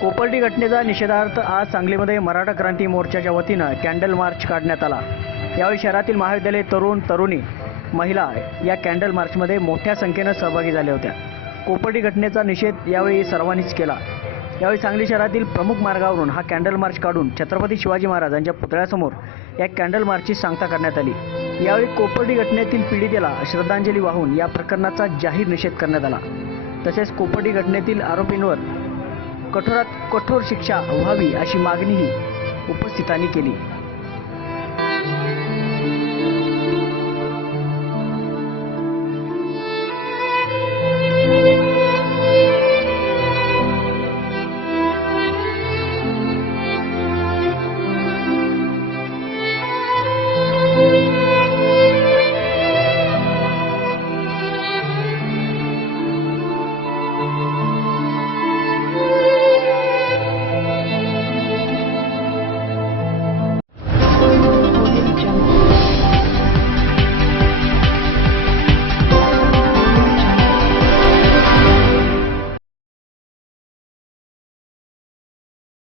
कोपर्डी घटनेचा निषेधार्थ आज सांगलीमध्ये मराठा क्रांती मोर्चाच्या वतीनं कॅन्डल मार्च काढण्यात आला. यावेळी शहरातील महाविद्यालय तरुण तरुणी महिला या कॅन्डल मार्चमध्ये मोठ्या संख्येनं सहभागी झाल्या होत्या. कोपर्डी घटनेचा निषेध यावेळी सर्वांनीच केला. यावेळी सांगली शहरातील प्रमुख मार्गावरून हा कॅन्डल मार्च काढून छत्रपती शिवाजी महाराजांच्या पुतळ्यासमोर या कॅन्डल मार्चची सांगता करण्यात आली. यावेळी कोपर्डी घटनेतील पीडितेला श्रद्धांजली वाहून या प्रकरणाचा जाहीर निषेध करण्यात आला. तसेच कोपर्डी घटनेतील आरोपींवर कठोरात कठोर शिक्षा व्हावी अशी मागणीही उपस्थितांनी केली.